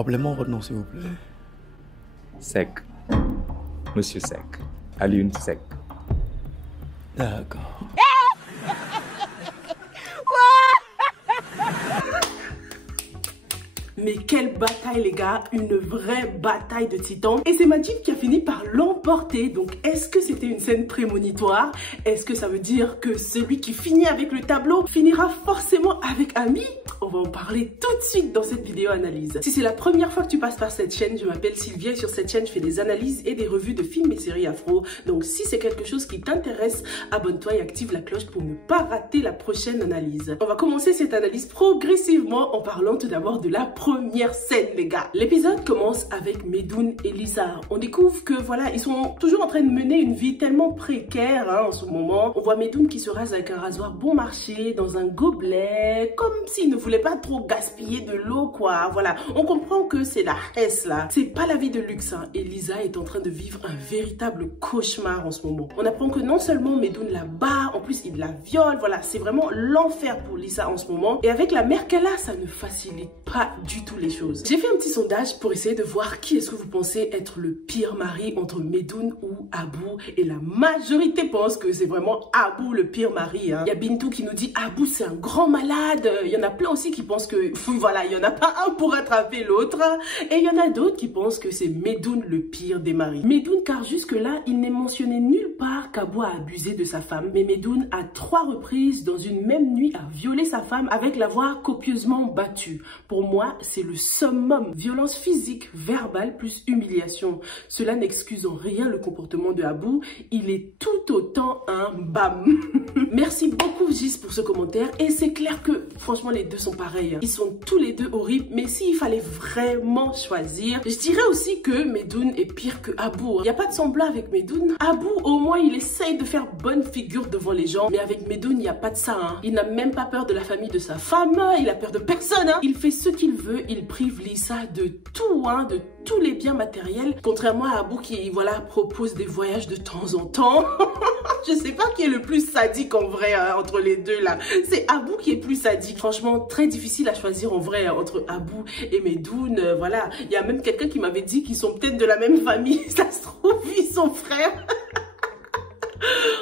Rappelez-moi votre nom, s'il vous plaît. Sec. Monsieur Sec. Alioune Sec. D'accord. Mais quelle bataille les gars, une vraie bataille de titans. Et c'est Majid qui a fini par l'emporter. Donc est-ce que c'était une scène prémonitoire? Est-ce que ça veut dire que celui qui finit avec le tableau finira forcément avec Ami? On va en parler tout de suite dans cette vidéo analyse. Si c'est la première fois que tu passes par cette chaîne, je m'appelle Sylvia et sur cette chaîne je fais des analyses et des revues de films et séries afro. Donc si c'est quelque chose qui t'intéresse, abonne-toi et active la cloche pour ne pas rater la prochaine analyse. On va commencer cette analyse progressivement en parlant tout d'abord de la première scène les gars. L'épisode commence avec Medoun et Lisa. On découvre que voilà, ils sont toujours en train de mener une vie tellement précaire en ce moment. On voit Medoun qui se rase avec un rasoir bon marché dans un gobelet, comme s'il ne voulait pas trop gaspiller de l'eau quoi. Voilà, on comprend que c'est la hesse là. C'est pas la vie de luxe et Lisa est en train de vivre un véritable cauchemar en ce moment. On apprend que non seulement Medoun la bat, en plus il la viole. Voilà, c'est vraiment l'enfer pour Lisa en ce moment. Et avec la mère qu'elle a, ça ne facilite pas du tout les choses. J'ai fait un petit sondage pour essayer de voir qui est-ce que vous pensez être le pire mari entre Medoun ou Abou, et la majorité pense que c'est vraiment Abou le pire mari. Il y a Bintou qui nous dit Abou c'est un grand malade. Il y en a plein aussi qui pensent que voilà, il y en a pas un pour attraper l'autre, et il y en a d'autres qui pensent que c'est Medoun le pire des maris. Medoun car jusque là il n'est mentionné nulle part qu'Abou a abusé de sa femme, mais Medoun à 3 reprises dans une même nuit a violé sa femme avec l'avoir copieusement battue. Pour moi c'est le summum. Violence physique, verbale plus humiliation. Cela n'excuse en rien le comportement de Abou. Il est tout autant un bam. Merci beaucoup Gis pour ce commentaire. Et c'est clair que franchement les deux sont pareils. Ils sont tous les deux horribles. Mais s'il fallait vraiment choisir, je dirais aussi que Medoun est pire que Abou. Il n'y a pas de semblant avec Medoun. Abou au moins il essaye de faire bonne figure devant les gens. Mais avec Medoun il n'y a pas de ça. Il n'a même pas peur de la famille de sa femme. Il a peur de personne. Il fait ce qu'il veut. Il prive Lisa de tout, de tous les biens matériels, contrairement à Abou qui voilà propose des voyages de temps en temps. Je sais pas qui est le plus sadique en vrai entre les deux là. C'est Abou qui est plus sadique. Franchement très difficile à choisir en vrai entre Abou et Medoun. Voilà, il y a même quelqu'un qui m'avait dit qu'ils sont peut-être de la même famille. Ça se trouve ils sont frères.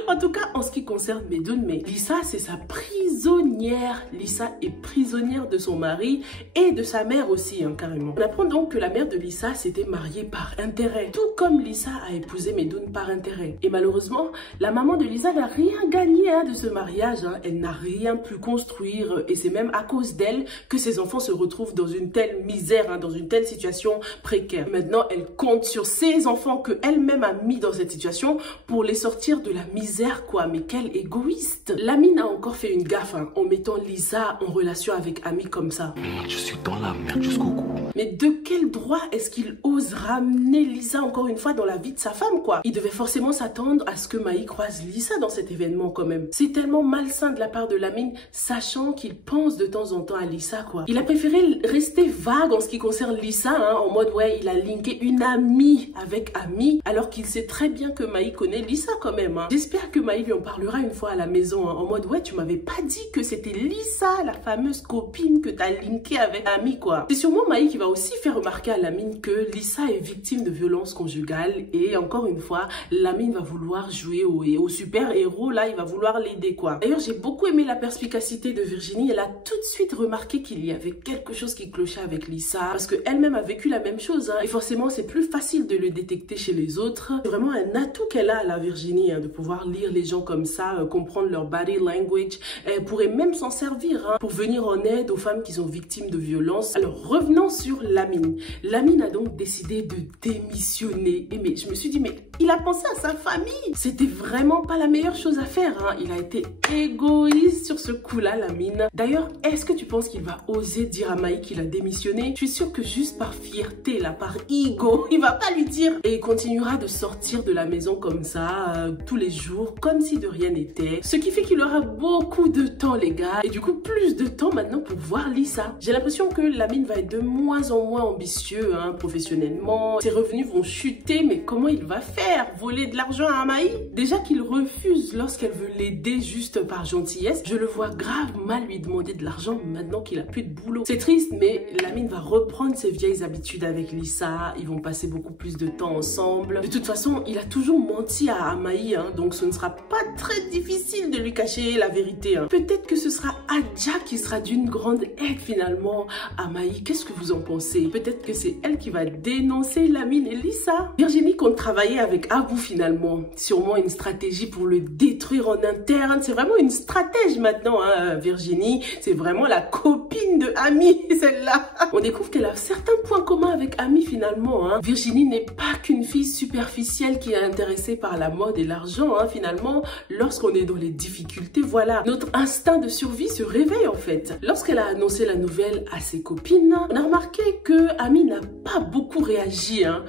En tout cas, en ce qui concerne Medoun, mais Lisa, c'est sa prisonnière. Lisa est prisonnière de son mari et de sa mère aussi, carrément. On apprend donc que la mère de Lisa s'était mariée par intérêt, tout comme Lisa a épousé Medoun par intérêt. Et malheureusement, la maman de Lisa n'a rien gagné de ce mariage. Elle n'a rien pu construire et c'est même à cause d'elle que ses enfants se retrouvent dans une telle misère, dans une telle situation précaire. Maintenant, elle compte sur ses enfants qu'elle-même a mis dans cette situation pour les sortir de la misère quoi. Mais quel égoïste. Lamine a encore fait une gaffe en mettant Lisa en relation avec Ami comme ça. Je suis dans la merde jusqu'au cou. Mais de quel droit est-ce qu'il ose ramener Lisa encore une fois dans la vie de sa femme quoi? Il devait forcément s'attendre à ce que Maï croise Lisa dans cet événement quand même. C'est tellement malsain de la part de Lamine, sachant qu'il pense de temps en temps à Lisa quoi. Il a préféré rester vague en ce qui concerne Lisa, en mode ouais il a linké une amie avec Ami, alors qu'il sait très bien que Maï connaît Lisa quand même. J'espère que Maï lui en parlera une fois à la maison en mode ouais tu m'avais pas dit que c'était Lisa la fameuse copine que t'as linké avec Ami quoi. C'est sûrement Maï qui va aussi faire remarquer à Lamine que Lisa est victime de violences conjugales et encore une fois Lamine va vouloir jouer au super héros là, il va vouloir l'aider quoi. D'ailleurs j'ai beaucoup aimé la perspicacité de Virginie. Elle a tout de suite remarqué qu'il y avait quelque chose qui clochait avec Lisa parce qu'elle-même a vécu la même chose et forcément c'est plus facile de le détecter chez les autres. C'est vraiment un atout qu'elle a la Virginie de pouvoir lire les gens comme ça, comprendre leur body language. Elle pourrait même s'en servir pour venir en aide aux femmes qui sont victimes de violences. Alors revenons sur Lamine. Lamine a donc décidé de démissionner. Et mais je me suis dit mais il a pensé à sa famille. C'était vraiment pas la meilleure chose à faire. Il a été égoïste sur ce coup-là Lamine. D'ailleurs est-ce que tu penses qu'il va oser dire à Maï qu'il a démissionné? Je suis sûre que juste par fierté là, par ego, il va pas lui dire. Et il continuera de sortir de la maison comme ça tous les jours comme si de rien n'était, ce qui fait qu'il aura beaucoup de temps les gars et du coup plus de temps maintenant pour voir Lisa. J'ai l'impression que Lamine va être de moins moins en moins ambitieux hein, professionnellement. Ses revenus vont chuter, mais comment il va faire? Voler de l'argent à Amaï? Déjà qu'il refuse lorsqu'elle veut l'aider juste par gentillesse, je le vois grave mal lui demander de l'argent maintenant qu'il a plus de boulot. C'est triste, mais Lamine va reprendre ses vieilles habitudes avec Lisa. Ils vont passer beaucoup plus de temps ensemble. De toute façon, il a toujours menti à Amaï, hein, donc ce ne sera pas très difficile de lui cacher la vérité. Hein. Peut-être que ce sera Adja qui sera d'une grande aide finalement. Amaï, qu'est-ce que vous en pensez? Peut-être que c'est elle qui va dénoncer Lamine et Lisa. Virginie compte travailler avec Abou finalement. Sûrement une stratégie pour le détruire en interne. C'est vraiment une stratège maintenant, hein, Virginie. C'est vraiment la copine de Ami, celle-là. On découvre qu'elle a certains points communs avec Ami finalement. Hein. Virginie n'est pas qu'une fille superficielle qui est intéressée par la mode et l'argent. Hein, finalement, lorsqu'on est dans les difficultés, voilà, notre instinct de survie se réveille en fait. Lorsqu'elle a annoncé la nouvelle à ses copines, on a remarqué que Ami n'a pas beaucoup réagi. Hein.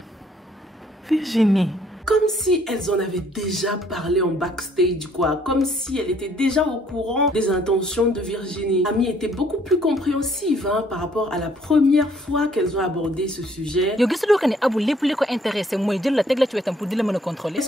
Virginie. Comme si elles en avaient déjà parlé en backstage, quoi. Comme si elle était déjà au courant des intentions de Virginie. Ami était beaucoup plus compréhensive hein, par rapport à la première fois qu'elles ont abordé ce sujet. Est-ce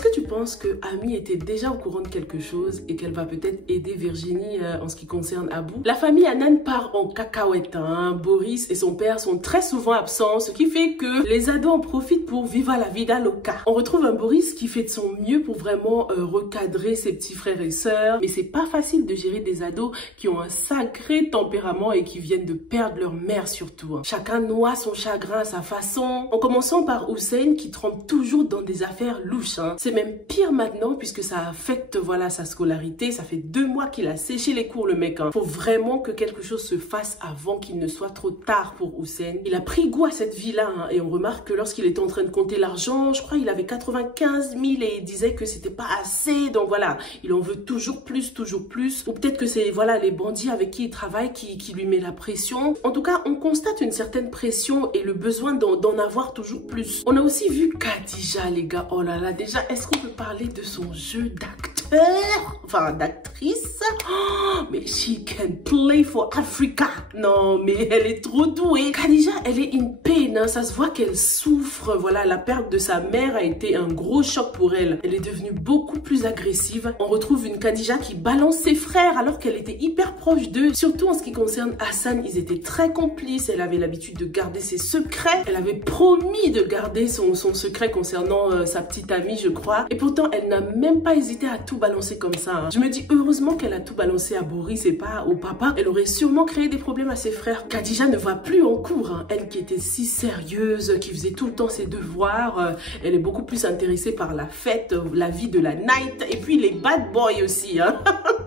que tu penses que Ami était déjà au courant de quelque chose et qu'elle va peut-être aider Virginie en ce qui concerne Abou? La famille Anan part en cacahuète. Hein. Boris et son père sont très souvent absents, ce qui fait que les ados en profitent pour vivre la vida loca. On retrouve un Boris qui fait de son mieux pour vraiment recadrer ses petits frères et sœurs. Mais c'est pas facile de gérer des ados qui ont un sacré tempérament et qui viennent de perdre leur mère surtout. Hein. Chacun noie son chagrin à sa façon. En commençant par Hussein qui trempe toujours dans des affaires louches. Hein. C'est même pire maintenant puisque ça affecte voilà, sa scolarité. Ça fait 2 mois qu'il a séché les cours le mec. Hein. Faut vraiment que quelque chose se fasse avant qu'il ne soit trop tard pour Hussein. Il a pris goût à cette vie-là hein, et on remarque que lorsqu'il était en train de compter l'argent, je crois qu'il avait 95 000 et il disait que c'était pas assez. Donc voilà, il en veut toujours plus, toujours plus. Ou peut-être que c'est voilà les bandits avec qui il travaille qui lui met la pression. En tout cas, on constate une certaine pression et le besoin d'en avoir toujours plus. On a aussi vu Khadija, les gars. Oh là là, déjà, est-ce qu'on peut parler de son jeu d'acteur? Enfin, d'actrice. Oh, mais she can play for Africa. Non, mais elle est trop douée. Khadija, elle est in pain. Hein. Ça se voit qu'elle souffre. Voilà, la perte de sa mère a été un gros choc pour elle. Elle est devenue beaucoup plus agressive. On retrouve une Khadija qui balance ses frères alors qu'elle était hyper proche d'eux. Surtout en ce qui concerne Hassan, ils étaient très complices. Elle avait l'habitude de garder ses secrets. Elle avait promis de garder son secret concernant sa petite amie, je crois. Et pourtant, elle n'a même pas hésité à tout balancer comme ça. Hein. Je me dis heureusement qu'elle a tout balancé à Boris et pas au papa. Elle aurait sûrement créé des problèmes à ses frères. Khadija ne va plus en cours. Hein. Elle qui était si sérieuse, qui faisait tout le temps ses devoirs, elle est beaucoup plus intéressée par la fête, la vie de la night et puis les bad boys aussi. Hein.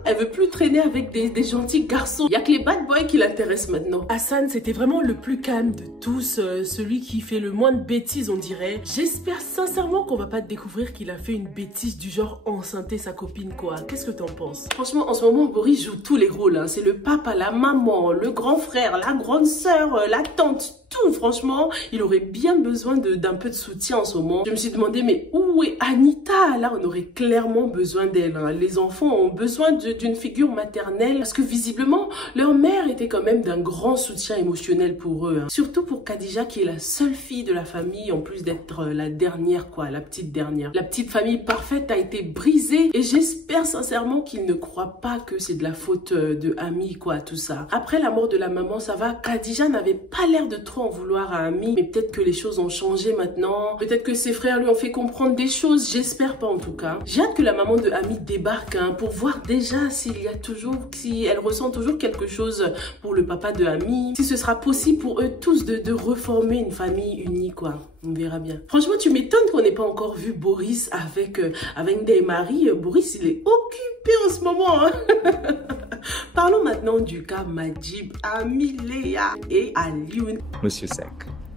Elle veut plus traîner avec des gentils garçons. Il y a que les bad boys qui l'intéressent maintenant. Hassan, c'était vraiment le plus calme de tous, celui qui fait le moins de bêtises, on dirait. J'espère sincèrement qu'on va pas découvrir qu'il a fait une bêtise du genre enceinter sa copine, quoi. Qu'est-ce que t'en penses? Franchement, en ce moment, Boris joue tous les rôles. Hein. C'est le papa, la maman, le grand frère, la grande sœur, la tante. Tout, franchement, il aurait bien besoin d'un peu de soutien en ce moment. Je me suis demandé, mais où est Anita? Là, on aurait clairement besoin d'elle. Hein. Les enfants ont besoin d'une figure maternelle parce que visiblement, leur mère était quand même d'un grand soutien émotionnel pour eux. Hein. Surtout pour Khadija, qui est la seule fille de la famille, en plus d'être la dernière, quoi, la petite dernière. La petite famille parfaite a été brisée et j'espère sincèrement qu'il ne croit pas que c'est de la faute de Ami, quoi, tout ça. Après la mort de la maman, ça va. Khadija n'avait pas l'air de trop en vouloir à Ami, mais peut-être que les choses ont changé maintenant. Peut-être que ses frères lui ont fait comprendre des choses. J'espère pas en tout cas. J'ai hâte que la maman de Ami débarque hein, pour voir déjà si elle ressent toujours quelque chose pour le papa de Ami. Si ce sera possible pour eux tous de reformer une famille unie, quoi. On verra bien. Franchement, tu m'étonnes qu'on n'ait pas encore vu Boris avec des maris. Boris, il est occupé en ce moment. Hein. Parlons maintenant du cas Majib, Ami, Léa et Alioune. Monsieur Sek.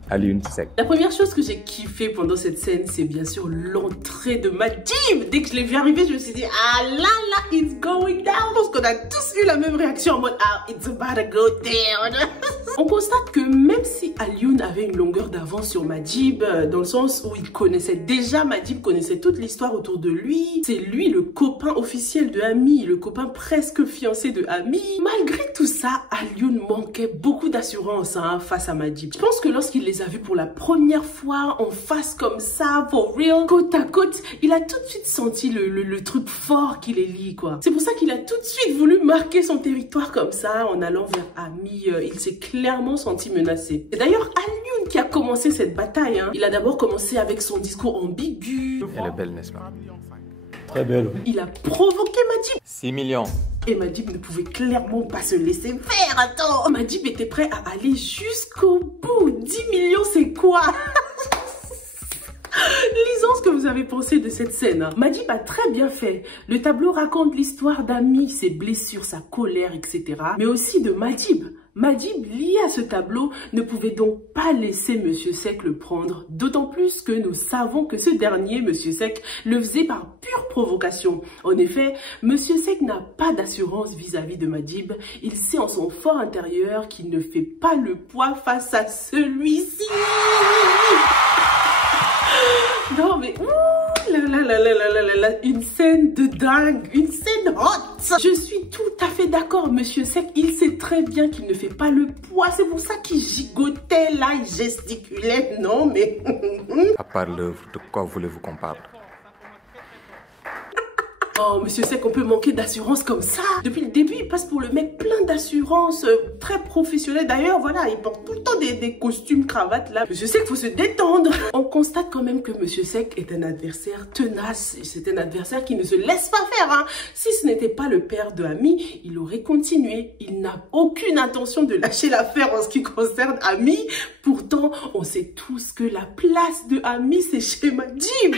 Alioune Sek. La première chose que j'ai kiffé pendant cette scène, c'est bien sûr l'entrée de Majib. Dès que je l'ai vu arriver, je me suis dit, ah là là, it's going down. Je pense qu'on a tous eu la même réaction en mode, ah, it's about to go down. On constate que même si Alioune avait une longueur d'avance sur Madjib, dans le sens où il connaissait déjà Madjib, connaissait toute l'histoire autour de lui, c'est lui le copain officiel de Ami, le copain presque fiancé de Ami. Malgré tout ça, Alioune manquait beaucoup d'assurance face à Madjib. Je pense que lorsqu'il les a vus pour la première fois en face comme ça, for real, côte à côte, il a tout de suite senti le truc fort qui les lie, quoi. C'est pour ça qu'il a tout de suite voulu marquer son territoire comme ça, en allant vers Ami. Il s'est clairement senti menacé. Et d'ailleurs, Alioune qui a commencé cette bataille, il a d'abord commencé avec son discours ambigu. Elle est belle, n'est-ce pas? Très belle. Il a provoqué Madjib. 6 millions. Et Madjib ne pouvait clairement pas se laisser faire. Attends, Madjib était prêt à aller jusqu'au bout. 10 millions, c'est quoi? Lisons ce que vous avez pensé de cette scène. Madjib a très bien fait. Le tableau raconte l'histoire d'Ami, ses blessures, sa colère, etc. Mais aussi de Madjib. Madjib, lié à ce tableau, ne pouvait donc pas laisser Monsieur Sek le prendre. D'autant plus que nous savons que ce dernier, Monsieur Sek, le faisait par pure provocation. En effet, Monsieur Sek n'a pas d'assurance vis-à-vis de Madjib. Il sait en son fort intérieur qu'il ne fait pas le poids face à celui-ci. Non mais une scène de dingue, une scène hot. Je suis tout à fait d'accord, Monsieur Sek, il sait très bien qu'il ne fait pas le poids. C'est pour ça qu'il gigotait là, il gesticulait, non mais... À part l'œuvre, de quoi voulez-vous qu'on parle? Oh, Monsieur Sek, on peut manquer d'assurance comme ça. Depuis le début, il passe pour le mec plein d'assurance, très professionnel. D'ailleurs, voilà, il porte tout le temps des costumes, cravates, là. Monsieur Sek, faut se détendre. On constate quand même que Monsieur Sek est un adversaire tenace. C'est un adversaire qui ne se laisse pas faire, Si ce n'était pas le père de Ami, il aurait continué. Il n'a aucune intention de lâcher l'affaire en ce qui concerne Ami. Pourtant, on sait tous que la place de Ami, c'est chez Madjib.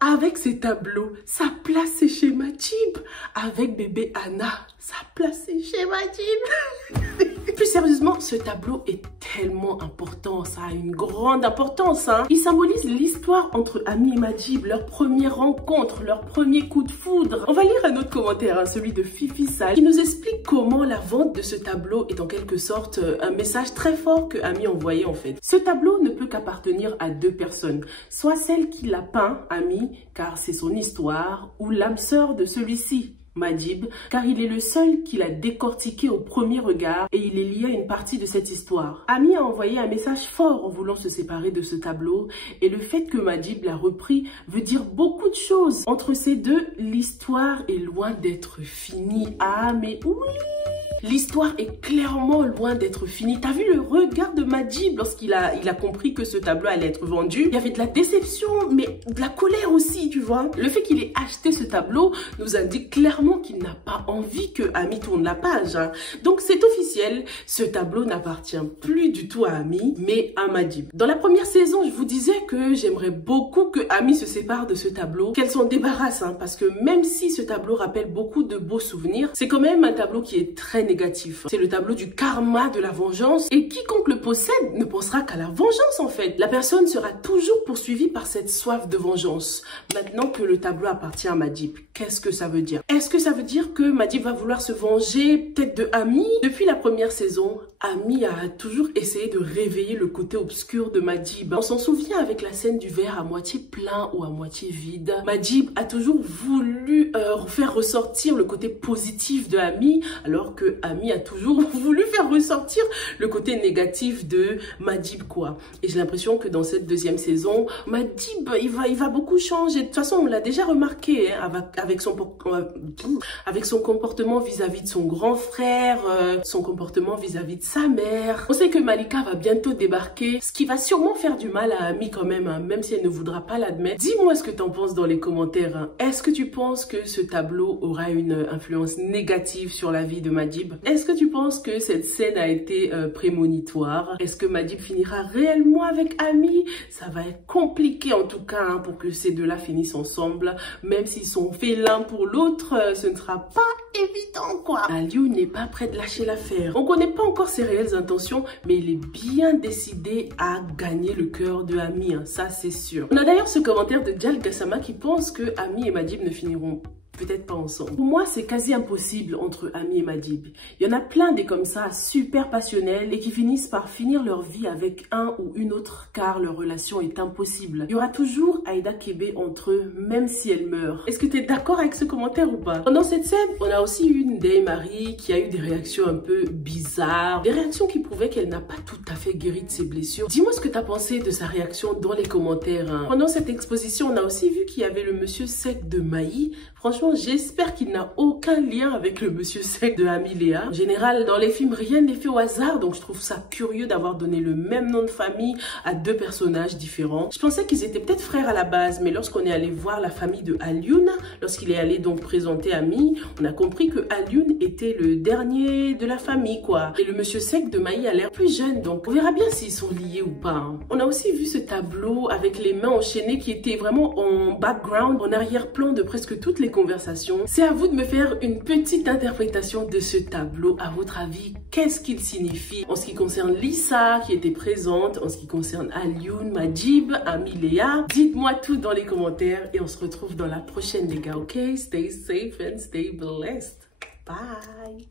Avec ses tableaux, sa place c'est chez Madjib. Avec bébé Anna, sa place c'est chez Madjib. Plus sérieusement, ce tableau est tellement important, ça a une grande importance. Il symbolise l'histoire entre Ami et Madjib, leur première rencontre, leur premier coup de foudre. On va lire un autre commentaire, celui de Fifi Sal, qui nous explique comment la vente de ce tableau est en quelque sorte un message très fort que Ami envoyait en fait. Ce tableau ne peut qu'appartenir à deux personnes, soit celle qui l'a peint, Ami, car c'est son histoire, ou l'âme sœur de celui-ci, Madjib, car il est le seul qui l'a décortiqué au premier regard et il est lié à une partie de cette histoire. Ami a envoyé un message fort en voulant se séparer de ce tableau et le fait que Madjib l'a repris veut dire beaucoup de choses. Entre ces deux, l'histoire est loin d'être finie. Ah mais oui! L'histoire est clairement loin d'être finie. T'as vu le regard de Madjib lorsqu'il a compris que ce tableau allait être vendu? Il y avait de la déception, mais de la colère aussi, tu vois. Le fait qu'il ait acheté ce tableau nous indique clairement qu'il n'a pas envie que Ami tourne la page. Donc c'est officiel, ce tableau n'appartient plus du tout à Ami, mais à Madjib. Dans la première saison, je vous disais que j'aimerais beaucoup que Ami se sépare de ce tableau, qu'elle s'en débarrasse, parce que même si ce tableau rappelle beaucoup de beaux souvenirs, c'est quand même un tableau qui est très négatif. C'est le tableau du karma, de la vengeance, et quiconque le possède ne pensera qu'à la vengeance en fait. La personne sera toujours poursuivie par cette soif de vengeance. Maintenant que le tableau appartient à Madjib, qu'est-ce que ça veut dire? Est-ce que ça veut dire que Madjib va vouloir se venger peut-être de Ami? Depuis la première saison, Ami a toujours essayé de réveiller le côté obscur de Madjib. On s'en souvient avec la scène du verre à moitié plein ou à moitié vide. Madjib a toujours voulu faire ressortir le côté positif de Ami, alors que Ami a toujours voulu faire ressortir le côté négatif de Madjib, quoi. Et j'ai l'impression que dans cette deuxième saison, Madjib, il va beaucoup changer. De toute façon, on l'a déjà remarqué avec son comportement vis-à-vis de son grand frère, son comportement vis-à-vis de sa mère. On sait que Malika va bientôt débarquer, ce qui va sûrement faire du mal à Ami quand même, même si elle ne voudra pas l'admettre. Dis-moi ce que tu en penses dans les commentaires. Est-ce que tu penses que ce tableau aura une influence négative sur la vie de Madjib? Est-ce que tu penses que cette scène a été prémonitoire? Est-ce que Madjib finira réellement avec Ami? Ça va être compliqué en tout cas pour que ces deux-là finissent ensemble. Même s'ils sont faits l'un pour l'autre, ce ne sera pas évident quoi. Alioune n'est pas prêt de lâcher l'affaire. On connaît pas encore ses réelles intentions, mais il est bien décidé à gagner le cœur de Ami, ça c'est sûr. On a d'ailleurs ce commentaire de Dial Gassama qui pense que Ami et Madjib ne finiront peut-être pas ensemble. Pour moi, c'est quasi impossible entre Ami et Madjib. Il y en a plein des comme ça, super passionnels et qui finissent par finir leur vie avec un ou une autre car leur relation est impossible. Il y aura toujours Aïda Kébé entre eux, même si elle meurt. Est-ce que tu es d'accord avec ce commentaire ou pas? Pendant cette scène, on a aussi eu une Ndeye Marie qui a eu des réactions un peu bizarres, des réactions qui prouvaient qu'elle n'a pas tout à fait guéri de ses blessures. Dis-moi ce que tu as pensé de sa réaction dans les commentaires. Hein. Pendant cette exposition, on a aussi vu qu'il y avait le monsieur sec de Maï. Franchement, j'espère qu'il n'a aucun lien avec le monsieur sec de Ami Léa. En général, dans les films, rien n'est fait au hasard, donc je trouve ça curieux d'avoir donné le même nom de famille à deux personnages différents. Je pensais qu'ils étaient peut-être frères à la base, mais lorsqu'on est allé voir la famille de Alioune, lorsqu'il est allé donc présenter Ami, on a compris que Alioune était le dernier de la famille, quoi. Et le monsieur sec de Maï a l'air plus jeune, donc on verra bien s'ils sont liés ou pas. Hein. On a aussi vu ce tableau avec les mains enchaînées qui était vraiment en background, en arrière-plan de presque toutes les conversations. C'est à vous de me faire une petite interprétation de ce tableau. À votre avis, qu'est-ce qu'il signifie en ce qui concerne Lisa qui était présente, en ce qui concerne Alioune, Madjib, Ami Léa? Dites-moi tout dans les commentaires et on se retrouve dans la prochaine les gars, ok? Stay safe and stay blessed. Bye!